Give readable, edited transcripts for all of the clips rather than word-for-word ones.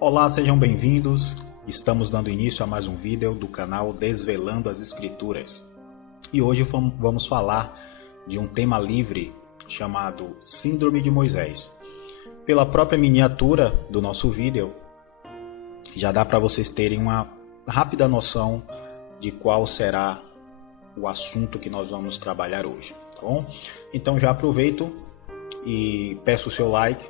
Olá, sejam bem-vindos. Estamos dando início a mais um vídeo do canal Desvelando as Escrituras. E hoje vamos falar de um tema livre chamado Síndrome de Moisés. Pela própria miniatura do nosso vídeo, já dá para vocês terem uma rápida noção de qual será o assunto que nós vamos trabalhar hoje, tá bom? Então já aproveito e peço o seu like.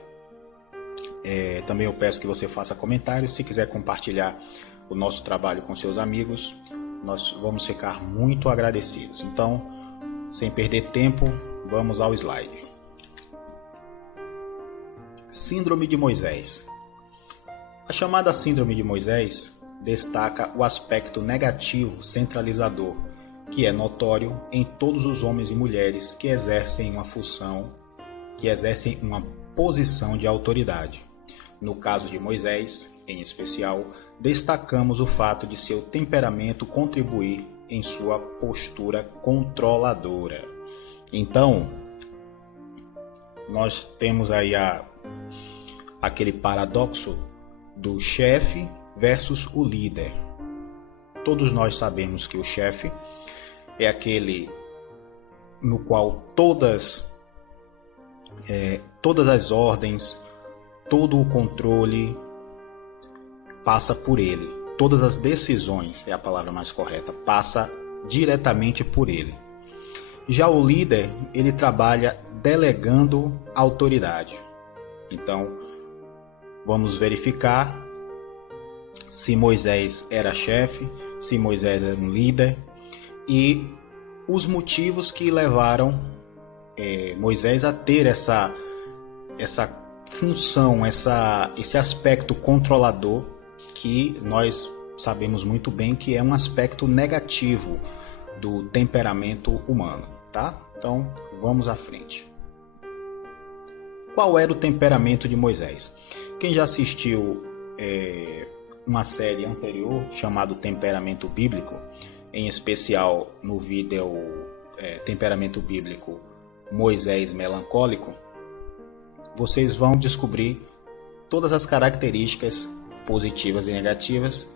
Também eu peço que você faça comentários. Se quiser compartilhar o nosso trabalho com seus amigos, nós vamos ficar muito agradecidos. Então, sem perder tempo, vamos ao slide. Síndrome de Moisés. A chamada Síndrome de Moisés destaca o aspecto negativo centralizador, que é notório em todos os homens e mulheres que exercem uma função, que exercem uma posição de autoridade. No caso de Moisés, em especial, destacamos o fato de seu temperamento contribuir em sua postura controladora. Então, nós temos aí aquele paradoxo do chefe versus o líder. Todos nós sabemos que o chefe é aquele no qual todas as ordens, todo o controle passa por ele. Todas as decisões, é a palavra mais correta, passa diretamente por ele. Já o líder, ele trabalha delegando autoridade. Então, vamos verificar se Moisés era chefe, se Moisés era um líder e os motivos que levaram Moisés a ter essa função, esse aspecto controlador, que nós sabemos muito bem que é um aspecto negativo do temperamento humano, tá? Então, vamos à frente. Qual era o temperamento de Moisés? Quem já assistiu uma série anterior chamada Temperamento Bíblico, em especial no vídeo Temperamento Bíblico Moisés Melancólico, vocês vão descobrir todas as características positivas e negativas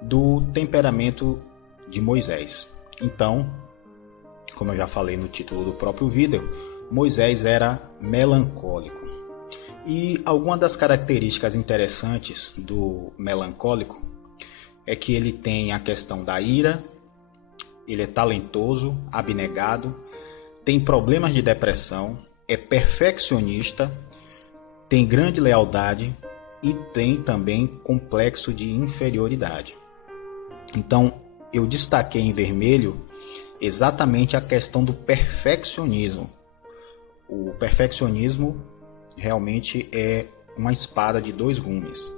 do temperamento de Moisés. Então, como eu já falei no título do próprio vídeo, Moisés era melancólico. E alguma das características interessantes do melancólico é que ele tem a questão da ira, ele é talentoso, abnegado, tem problemas de depressão, é perfeccionista, tem grande lealdade e tem também complexo de inferioridade. Então, eu destaquei em vermelho exatamente a questão do perfeccionismo. O perfeccionismo realmente é uma espada de dois gumes.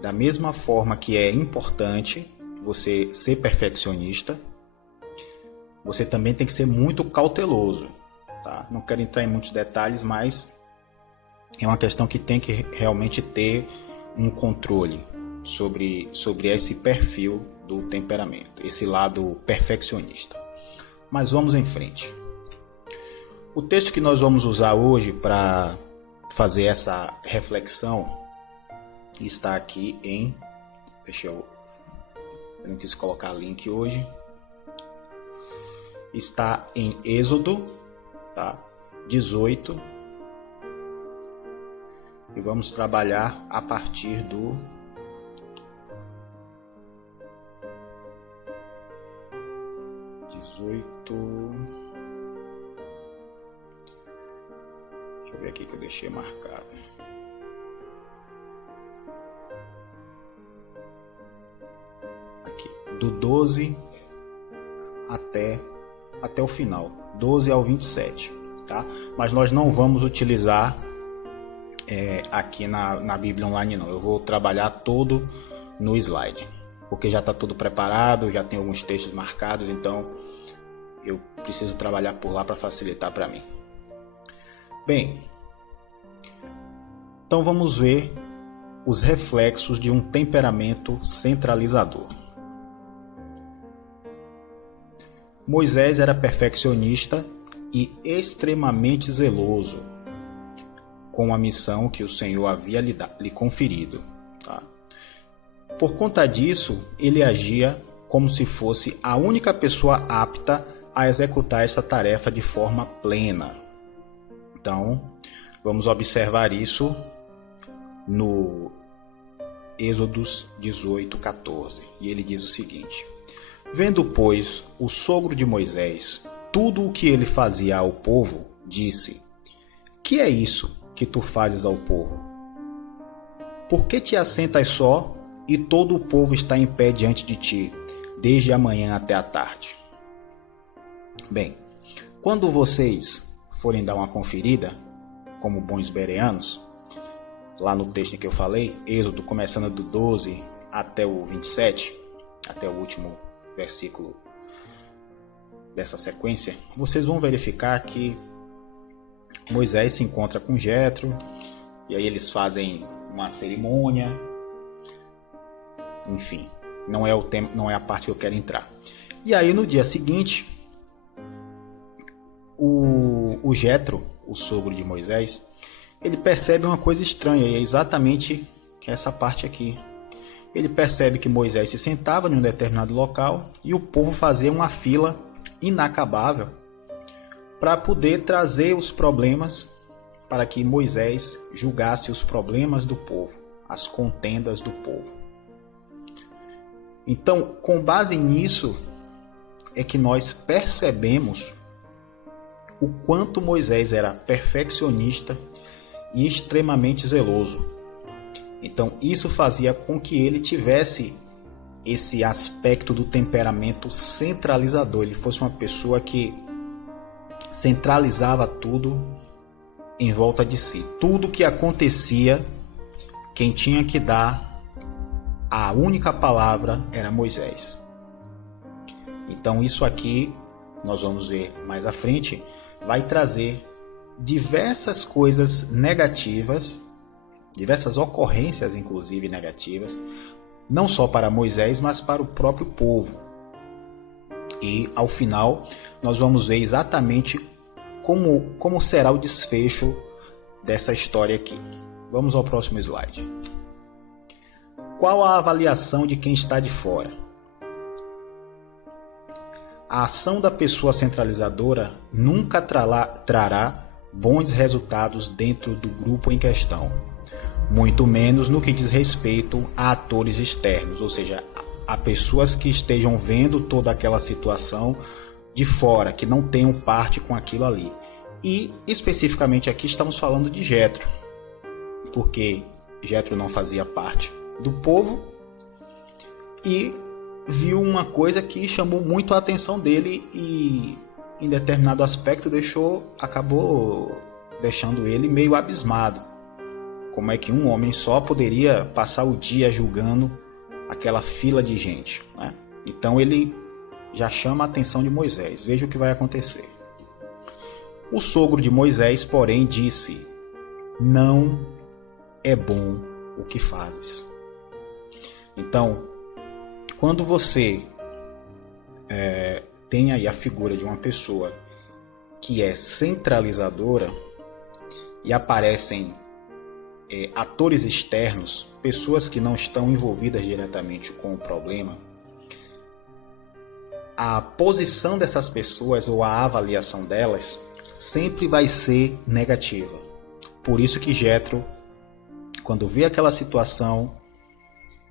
Da mesma forma que é importante você ser perfeccionista, você também tem que ser muito cauteloso. Tá? Não quero entrar em muitos detalhes, mas é uma questão que tem que realmente ter um controle sobre esse perfil do temperamento, esse lado perfeccionista. Mas vamos em frente. O texto que nós vamos usar hoje para fazer essa reflexão está aqui em... eu não quis colocar link hoje. Está em Êxodo, tá? 18, e vamos trabalhar a partir do 18. Deixa eu ver aqui que eu deixei marcado. Aqui, do 12 até o final, 12 ao 27, tá? Mas nós não vamos utilizar aqui na Bíblia Online não, eu vou trabalhar todo no slide, porque já está tudo preparado, já tem alguns textos marcados, então eu preciso trabalhar por lá para facilitar para mim. Bem, então vamos ver os reflexos de um temperamento centralizador. Moisés era perfeccionista e extremamente zeloso com a missão que o Senhor havia lhe conferido. Tá? Por conta disso, ele agia como se fosse a única pessoa apta a executar essa tarefa de forma plena. Então, vamos observar isso no Êxodo 18:14. E ele diz o seguinte: Vendo, pois, o sogro de Moisés tudo o que ele fazia ao povo, disse: Que é isso que tu fazes ao povo? Por que te assentas só e todo o povo está em pé diante de ti, desde a manhã até a tarde? Bem, quando vocês forem dar uma conferida, como bons bereanos, lá no texto que eu falei, Êxodo, começando do 12 até o 27, até o último versículo dessa sequência, vocês vão verificar que Moisés se encontra com Jetro, e aí eles fazem uma cerimônia. Enfim, não é o tema, não é a parte que eu quero entrar. E aí no dia seguinte, o Jetro, o sogro de Moisés, ele percebe uma coisa estranha, e é exatamente essa parte aqui. Ele percebe que Moisés se sentava em um determinado local e o povo fazia uma fila inacabável para poder trazer os problemas, para que Moisés julgasse os problemas do povo, as contendas do povo. Então, com base nisso, é que nós percebemos o quanto Moisés era perfeccionista e extremamente zeloso. Então, isso fazia com que ele tivesse esse aspecto do temperamento centralizador. Ele fosse uma pessoa que centralizava tudo em volta de si. Tudo que acontecia, quem tinha que dar a única palavra era Moisés. Então, isso aqui, nós vamos ver mais à frente, vai trazer diversas coisas negativas, diversas ocorrências, inclusive negativas, não só para Moisés, mas para o próprio povo. E, ao final, nós vamos ver exatamente como será o desfecho dessa história aqui. Vamos ao próximo slide. Qual a avaliação de quem está de fora? A ação da pessoa centralizadora nunca trará bons resultados dentro do grupo em questão, muito menos no que diz respeito a atores externos, ou seja, a pessoas que estejam vendo toda aquela situação de fora, que não tenham parte com aquilo ali. E especificamente aqui estamos falando de Jetro, porque Jetro não fazia parte do povo e viu uma coisa que chamou muito a atenção dele e em determinado aspecto acabou deixando ele meio abismado. Como é que um homem só poderia passar o dia julgando aquela fila de gente, né? Então ele já chama a atenção de Moisés. Veja o que vai acontecer. O sogro de Moisés, porém, disse: Não é bom o que fazes. Então, quando você tem aí a figura de uma pessoa que é centralizadora e aparecem atores externos, pessoas que não estão envolvidas diretamente com o problema, a posição dessas pessoas ou a avaliação delas sempre vai ser negativa. Por isso que Jetro, quando vê aquela situação,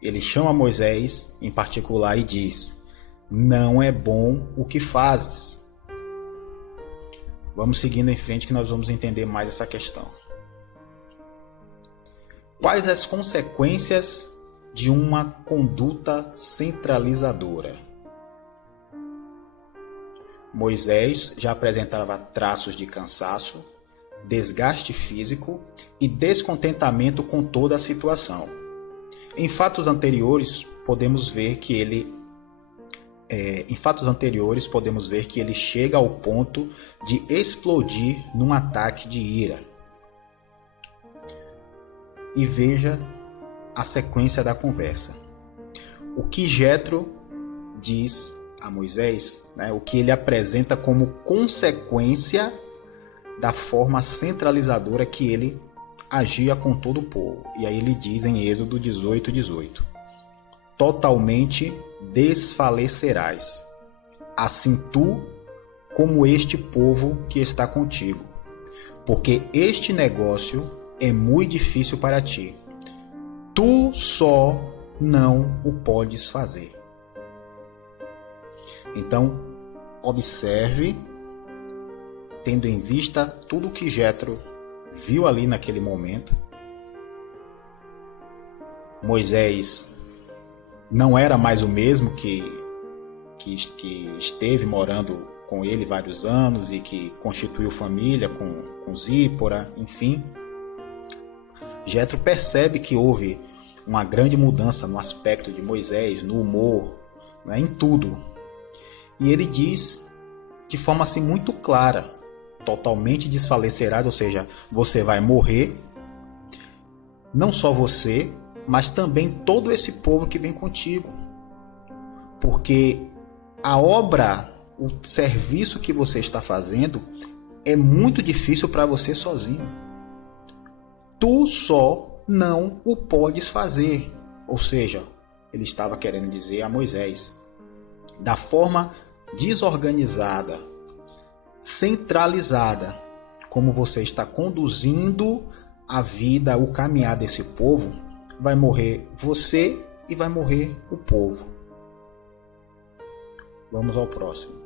ele chama Moisés em particular e diz: Não é bom o que fazes. Vamos seguindo em frente que nós vamos entender mais essa questão. Quais as consequências de uma conduta centralizadora? Moisés já apresentava traços de cansaço, desgaste físico e descontentamento com toda a situação. Em fatos anteriores, podemos ver que ele chega ao ponto de explodir num ataque de ira. E veja a sequência da conversa. O que Jetro diz a Moisés, né, o que ele apresenta como consequência da forma centralizadora que ele agia com todo o povo. E aí ele diz em Êxodo 18:18: totalmente desfalecerás, assim tu como este povo que está contigo, porque este negócio é muito difícil para ti. Tu só não o podes fazer. Então, observe, tendo em vista tudo que Jetro viu ali naquele momento. Moisés não era mais o mesmo que esteve morando com ele vários anos e que constituiu família com Zípora, enfim. Jetro percebe que houve uma grande mudança no aspecto de Moisés, no humor, né, em tudo. E ele diz de forma assim muito clara: totalmente desfalecerás, ou seja, você vai morrer, não só você, mas também todo esse povo que vem contigo. Porque a obra, o serviço que você está fazendo é muito difícil para você sozinho. Tu só não o podes fazer. Ou seja, ele estava querendo dizer a Moisés, da forma desorganizada, centralizada, como você está conduzindo a vida, o caminhar desse povo, vai morrer você e vai morrer o povo. Vamos ao próximo.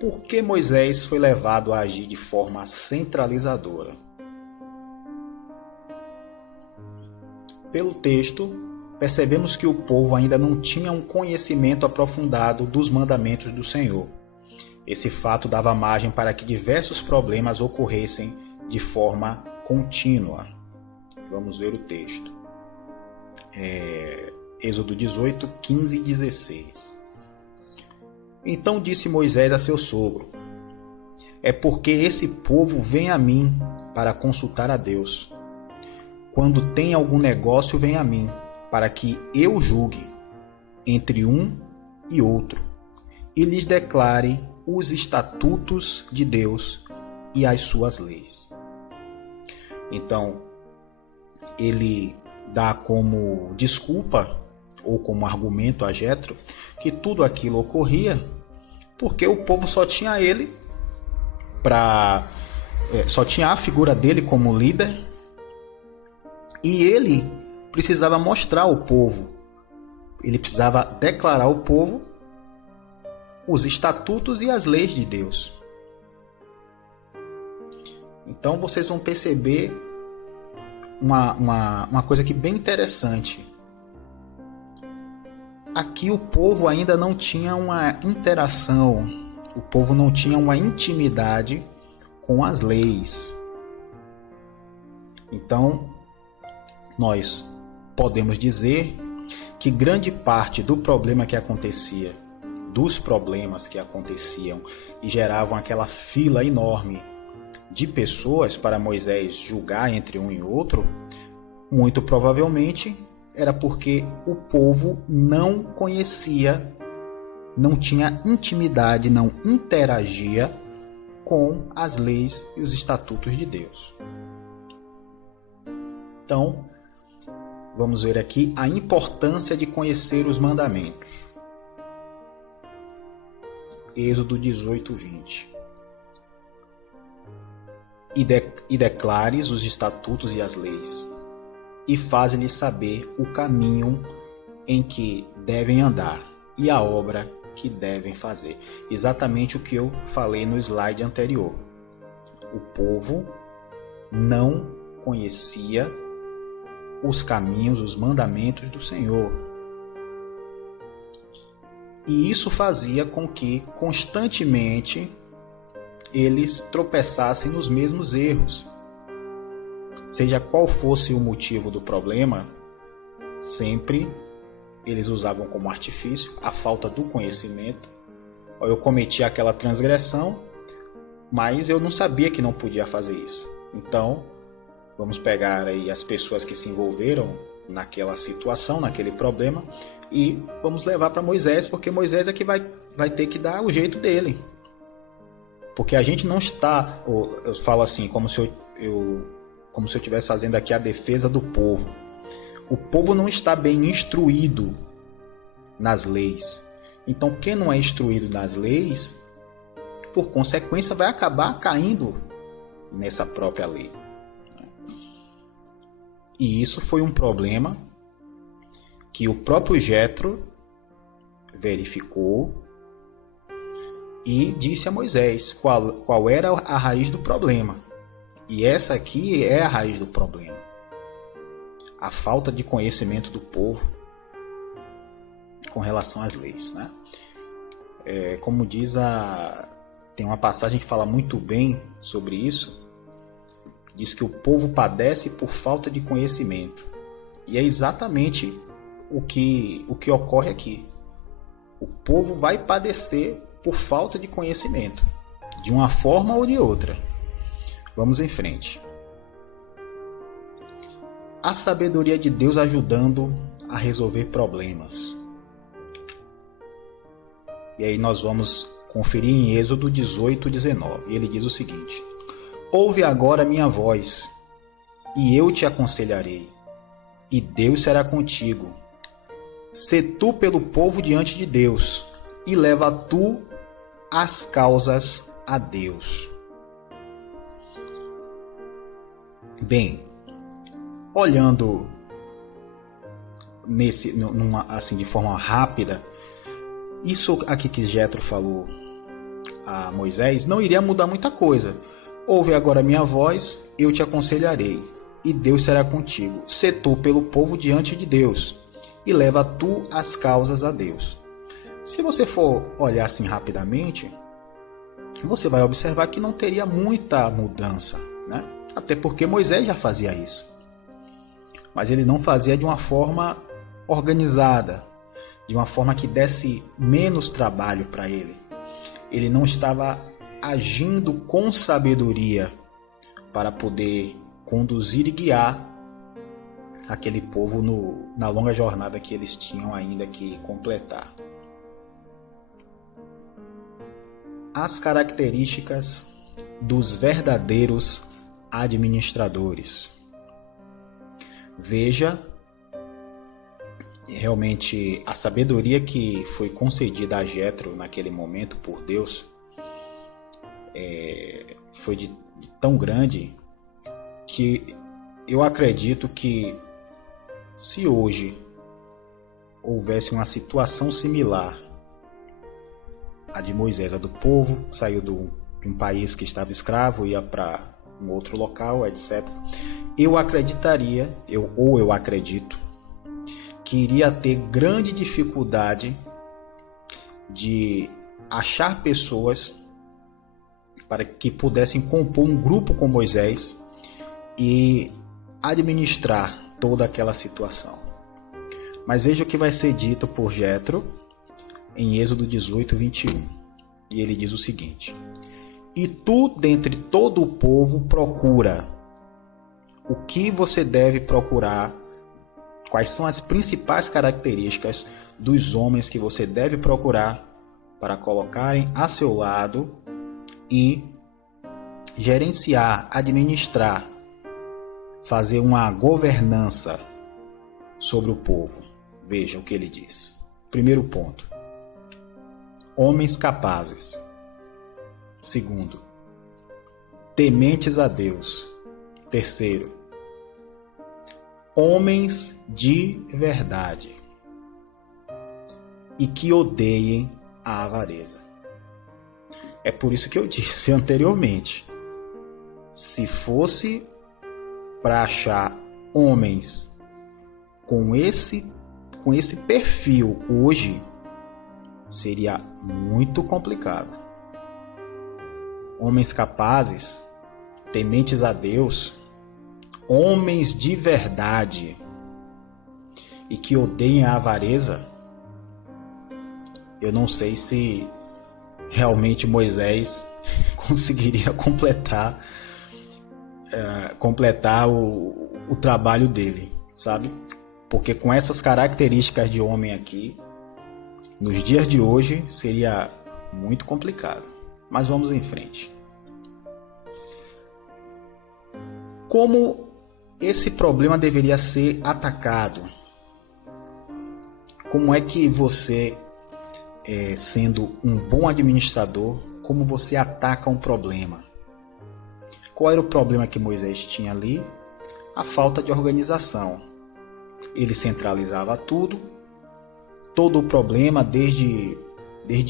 Por que Moisés foi levado a agir de forma centralizadora? Pelo texto, percebemos que o povo ainda não tinha um conhecimento aprofundado dos mandamentos do Senhor. Esse fato dava margem para que diversos problemas ocorressem de forma contínua. Vamos ver o texto. Êxodo 18, 15 e 16. Então disse Moisés a seu sogro: é porque esse povo vem a mim para consultar a Deus. Quando tem algum negócio, vem a mim, para que eu julgue entre um e outro, e lhes declare os estatutos de Deus e as suas leis. Então, ele dá como desculpa ou como argumento a Jetro que tudo aquilo ocorria porque o povo só tinha ele só tinha a figura dele como líder, e ele precisava mostrar ao povo, ele precisava declarar ao povo os estatutos e as leis de Deus. Então vocês vão perceber uma coisa aqui bem interessante. Aqui o povo ainda não tinha uma interação, o povo não tinha uma intimidade com as leis. Então, nós podemos dizer que grande parte do problema que acontecia, dos problemas que aconteciam e geravam aquela fila enorme de pessoas para Moisés julgar entre um e outro, muito provavelmente era porque o povo não conhecia, não tinha intimidade, não interagia com as leis e os estatutos de Deus. Então, vamos ver aqui a importância de conhecer os mandamentos. Êxodo 18, 20. E declares os estatutos e as leis, e faz-lhes saber o caminho em que devem andar e a obra que devem fazer. Exatamente o que eu falei no slide anterior. O povo não conhecia os caminhos, os mandamentos do Senhor. E isso fazia com que constantemente eles tropeçassem nos mesmos erros. Seja qual fosse o motivo do problema, sempre eles usavam como artifício a falta do conhecimento. Eu cometi aquela transgressão, mas eu não sabia que não podia fazer isso. Então, vamos pegar aí as pessoas que se envolveram naquela situação, naquele problema, e vamos levar para Moisés, porque Moisés é que vai ter que dar o jeito dele. Porque a gente não está, eu falo assim, como se eu estivesse fazendo aqui a defesa do povo. O povo não está bem instruído nas leis. Então, quem não é instruído nas leis, por consequência, vai acabar caindo nessa própria lei. E isso foi um problema que o próprio Jetro verificou e disse a Moisés qual era a raiz do problema. E essa aqui é a raiz do problema. A falta de conhecimento do povo com relação às leis, né? Como diz tem uma passagem que fala muito bem sobre isso. Diz que o povo padece por falta de conhecimento. E é exatamente o que ocorre aqui. O povo vai padecer por falta de conhecimento, de uma forma ou de outra. Vamos em frente. A sabedoria de Deus ajudando a resolver problemas. E aí nós vamos conferir em Êxodo 18, 19. Ele diz o seguinte: ouve agora minha voz, e eu te aconselharei, e Deus será contigo. Sê tu pelo povo diante de Deus, e leva tu as causas a Deus. Bem, olhando assim de forma rápida, isso aqui que Jetro falou a Moisés não iria mudar muita coisa. Ouve agora minha voz, eu te aconselharei, e Deus será contigo. Sê tu pelo povo diante de Deus, e leva tu as causas a Deus. Se você for olhar assim rapidamente, você vai observar que não teria muita mudança, né? Até porque Moisés já fazia isso. Mas ele não fazia de uma forma organizada, de uma forma que desse menos trabalho para ele. Ele não estava agindo com sabedoria para poder conduzir e guiar aquele povo na longa jornada que eles tinham ainda que completar. As características dos verdadeiros administradores. Veja realmente a sabedoria que foi concedida a Jetro naquele momento por Deus foi de tão grande que eu acredito que se hoje houvesse uma situação similar à de Moisés, a do povo que saiu de um país que estava escravo, ia para um outro local, etc. Eu acreditaria, eu acredito, que iria ter grande dificuldade de achar pessoas para que pudessem compor um grupo com Moisés e administrar toda aquela situação. Mas veja o que vai ser dito por Jetro em Êxodo 18, 21. E ele diz o seguinte: e tu, dentre todo o povo, procura. O que você deve procurar? Quais são as principais características dos homens que você deve procurar para colocarem a seu lado e gerenciar, administrar, fazer uma governança sobre o povo? Veja o que ele diz. Primeiro ponto: homens capazes. Segundo, tementes a Deus. Terceiro, homens de verdade e que odeiem a avareza. É por isso que eu disse anteriormente, se fosse para achar homens com esse perfil hoje, seria muito complicado. Homens capazes, tementes a Deus, homens de verdade e que odeiem a avareza. Eu não sei se realmente Moisés conseguiria completar o trabalho dele, sabe? Porque com essas características de homem aqui, nos dias de hoje, seria muito complicado. Mas vamos em frente. Como esse problema deveria ser atacado? Como é que você, sendo um bom administrador, como você ataca um problema? Qual era o problema que Moisés tinha ali? A falta de organização. Ele centralizava tudo, todo o problema, desde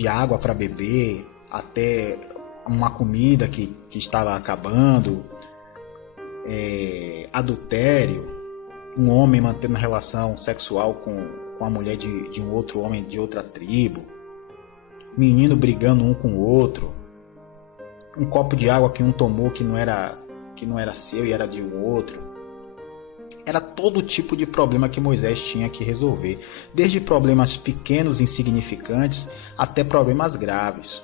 água para beber, até uma comida que estava acabando, adultério, um homem mantendo relação sexual com a mulher de um outro homem de outra tribo, menino brigando um com o outro, um copo de água que um tomou que não era seu e era de um outro. Era todo tipo de problema que Moisés tinha que resolver, desde problemas pequenos, insignificantes, até problemas graves.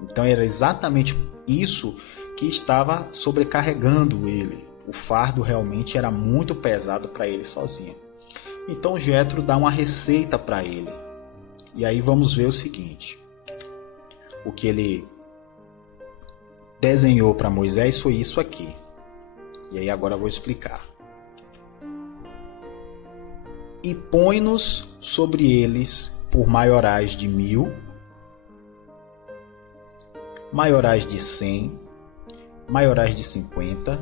Então era exatamente isso que estava sobrecarregando ele. O fardo realmente era muito pesado para ele sozinho. Então Jétro dá uma receita para ele. E aí vamos ver o seguinte. O que ele desenhou para Moisés foi isso aqui. E aí agora eu vou explicar. E põe-nos sobre eles por maiorais de 1000, maiorais de 100, maiorais de 50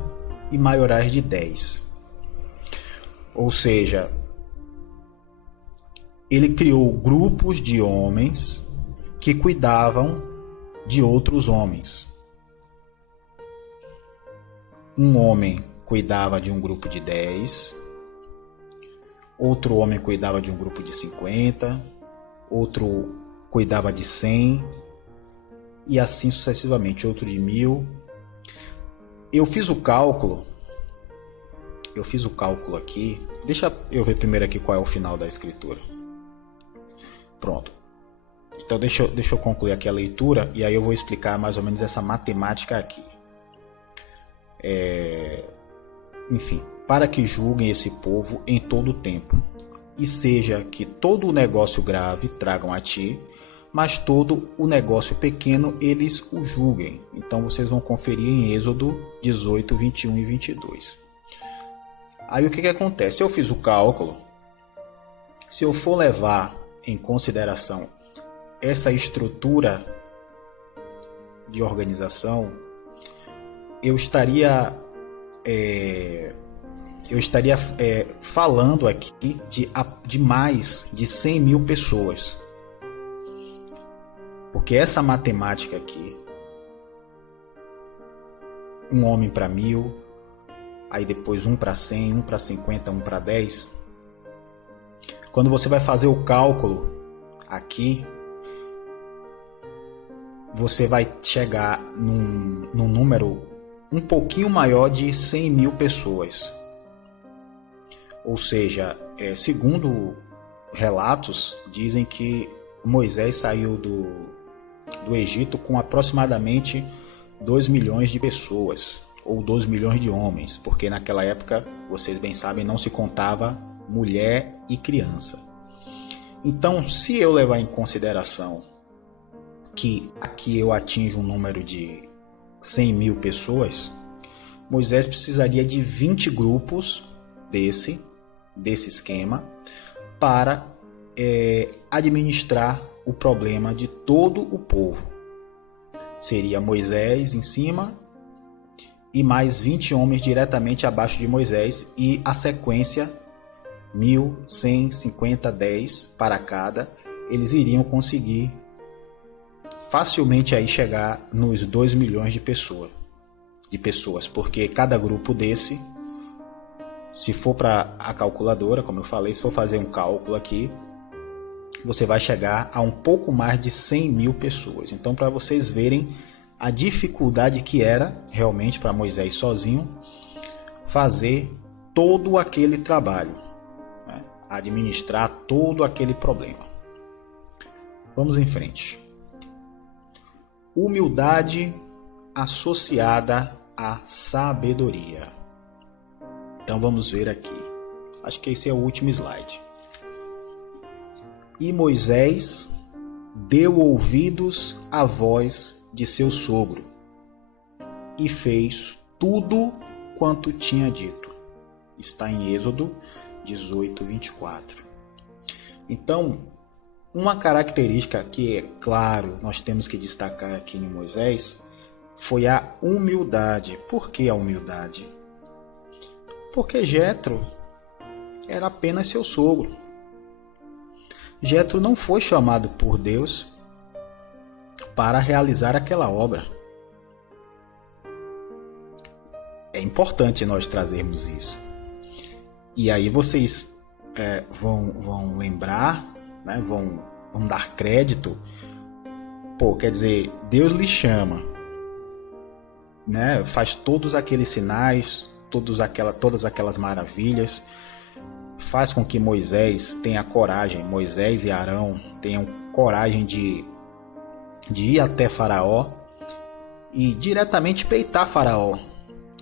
e maiorais de 10. Ou seja, ele criou grupos de homens que cuidavam de outros homens. Um homem cuidava de um grupo de 10, outro homem cuidava de um grupo de 50, outro cuidava de 100, e assim sucessivamente, outro de 1000. Eu fiz o cálculo aqui. Deixa eu ver primeiro aqui qual é o final da escritura. Pronto. Então deixa eu concluir aqui a leitura e aí eu vou explicar mais ou menos essa matemática aqui. Enfim, para que julguem esse povo em todo o tempo, e seja que todo o negócio grave tragam a ti, mas todo o negócio pequeno eles o julguem. Então vocês vão conferir em Êxodo 18, 21 e 22. Aí o que acontece? Eu fiz o cálculo. Se eu for levar em consideração essa estrutura de organização, eu estaria falando aqui de mais de 100 mil pessoas. Porque essa matemática aqui, um homem para 1000, aí depois um para 100, um para 50, um para 10. Quando você vai fazer o cálculo aqui, você vai chegar num número um pouquinho maior de 100 mil pessoas. Ou seja, segundo relatos, dizem que Moisés saiu do Egito com aproximadamente 2 milhões de pessoas, ou 2 milhões de homens, porque naquela época, vocês bem sabem, não se contava mulher e criança. Então, se eu levar em consideração que aqui eu atinjo um número de 100 mil pessoas, Moisés precisaria de 20 grupos desse esquema para administrar o problema de todo o povo. Seria Moisés em cima e mais 20 homens diretamente abaixo de Moisés, e a sequência 1000, 100, 50, 10 para cada. Eles iriam conseguir facilmente aí chegar nos 2 milhões de pessoas, porque cada grupo desse, se for para a calculadora, como eu falei, se for fazer um cálculo aqui, você vai chegar a um pouco mais de 100 mil pessoas. Então, para vocês verem a dificuldade que era realmente para Moisés sozinho fazer todo aquele trabalho, né? Administrar todo aquele problema. Vamos em frente. Humildade associada à sabedoria. Então vamos ver aqui. Acho que esse é o último slide. E Moisés deu ouvidos à voz de seu sogro e fez tudo quanto tinha dito. Está em Êxodo 18, 24. Então, uma característica que, é claro, nós temos que destacar aqui em Moisés foi a humildade. Por que a humildade? Porque Jetro era apenas seu sogro. Jetro não foi chamado por Deus para realizar aquela obra. É importante nós trazermos isso. E aí vocês vão lembrar, né? vão dar crédito. Quer dizer, Deus lhe chama, né? Faz todos aqueles sinais, todas aquelas maravilhas, faz com que Moisés tenha coragem, Moisés e Arão tenham coragem de ir até Faraó e diretamente peitar Faraó,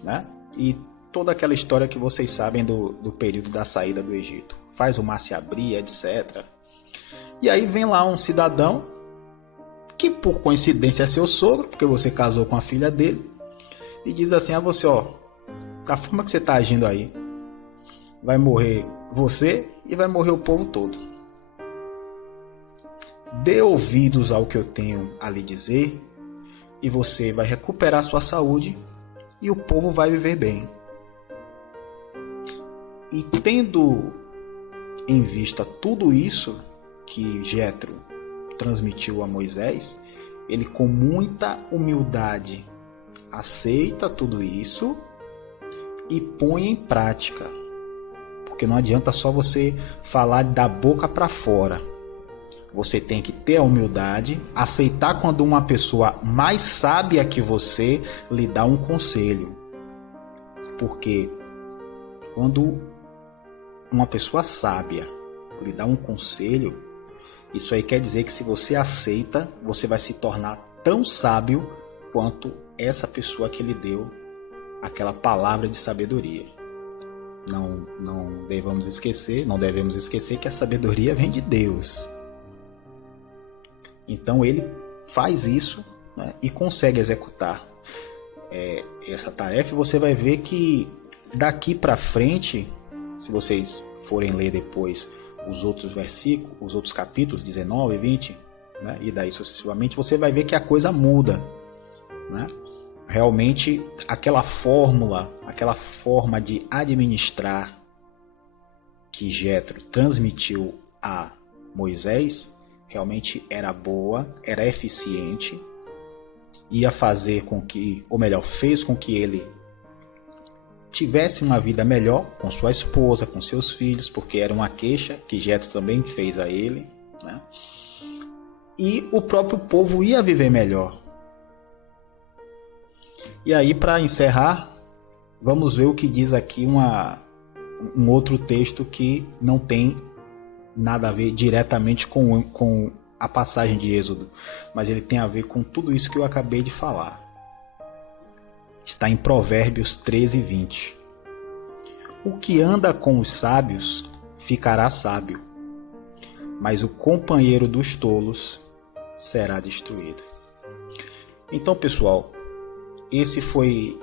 né? E toda aquela história que vocês sabem do período da saída do Egito. Faz o mar se abrir, etc. E aí vem lá um cidadão que por coincidência é seu sogro, porque você casou com a filha dele, e diz assim a você, da forma que você está agindo aí, vai morrer você e vai morrer o povo todo. Dê ouvidos ao que eu tenho a lhe dizer e você vai recuperar sua saúde e o povo vai viver bem. E tendo em vista tudo isso que Jetro transmitiu a Moisés, ele com muita humildade aceita tudo isso e põe em prática. Porque não adianta só você falar da boca para fora. Você tem que ter a humildade, aceitar quando uma pessoa mais sábia que você lhe dá um conselho. Porque quando uma pessoa sábia lhe dá um conselho, isso aí quer dizer que se você aceita, você vai se tornar tão sábio quanto essa pessoa que lhe deu aquela palavra de sabedoria. Não devemos esquecer que a sabedoria vem de Deus. Então ele faz isso, né, e consegue executar essa tarefa. E você vai ver que daqui para frente, se vocês forem ler depois os outros versículos, os outros capítulos 19 e 20, né, e daí sucessivamente, você vai ver que a coisa muda, né? Realmente aquela forma de administrar que Jetro transmitiu a Moisés realmente era boa, era eficiente, ia fazer com que, ou melhor, fez com que ele tivesse uma vida melhor com sua esposa, com seus filhos, porque era uma queixa que Jetro também fez a ele, né? E o próprio povo ia viver melhor. E aí, para encerrar, vamos ver o que diz aqui um outro texto que não tem nada a ver diretamente com a passagem de Êxodo, mas ele tem a ver com tudo isso que eu acabei de falar. Está em Provérbios 13, 20. O que anda com os sábios ficará sábio, mas o companheiro dos tolos será destruído. Então, pessoal, esse foi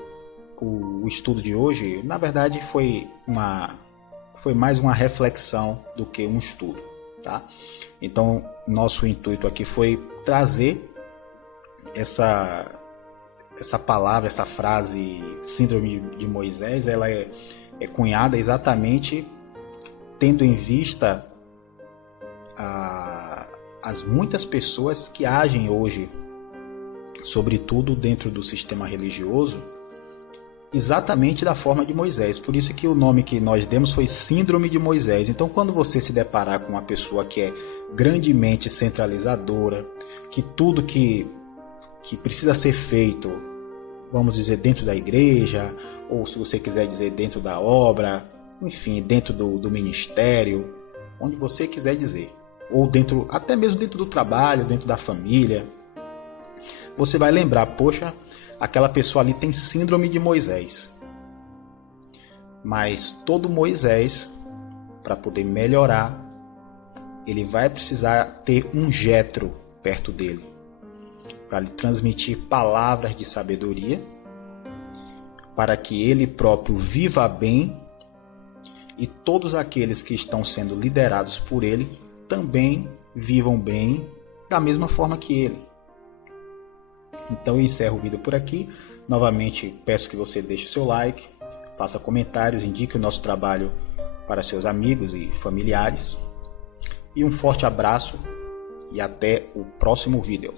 o estudo de hoje. Na verdade, foi mais uma reflexão do que um estudo, tá? Então, nosso intuito aqui foi trazer essa palavra, essa frase Síndrome de Moisés. Ela é cunhada exatamente tendo em vista as muitas pessoas que agem hoje, sobretudo dentro do sistema religioso, exatamente da forma de Moisés. Por isso que o nome que nós demos foi Síndrome de Moisés. Então, quando você se deparar com uma pessoa que é grandemente centralizadora, que tudo que precisa ser feito, vamos dizer, dentro da igreja, ou se você quiser dizer dentro da obra, enfim, dentro do ministério, onde você quiser dizer, ou dentro, até mesmo dentro do trabalho, dentro da família, você vai lembrar, poxa, aquela pessoa ali tem síndrome de Moisés. Mas todo Moisés, para poder melhorar, ele vai precisar ter um Jetro perto dele. para lhe transmitir palavras de sabedoria, para que ele próprio viva bem e todos aqueles que estão sendo liderados por ele também vivam bem da mesma forma que ele. Então eu encerro o vídeo por aqui. Novamente peço que você deixe o seu like, faça comentários, indique o nosso trabalho para seus amigos e familiares. E um forte abraço e até o próximo vídeo.